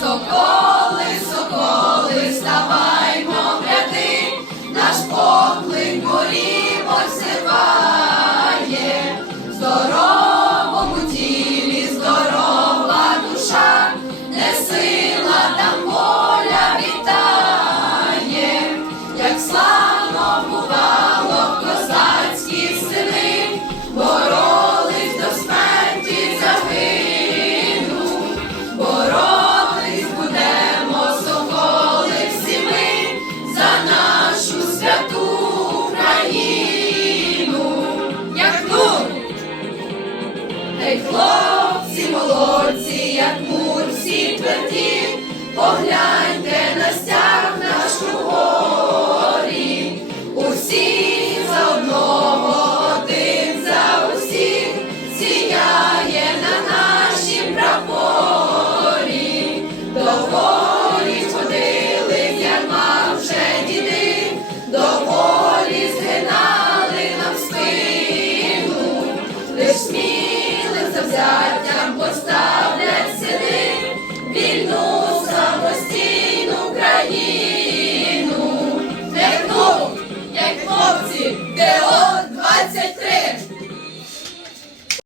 Соколи, соколи, ставаймо в наш поклик борів осиває, здоровому тілі, здорова душа, не сила там воля вітає, як славно буває. поглянь.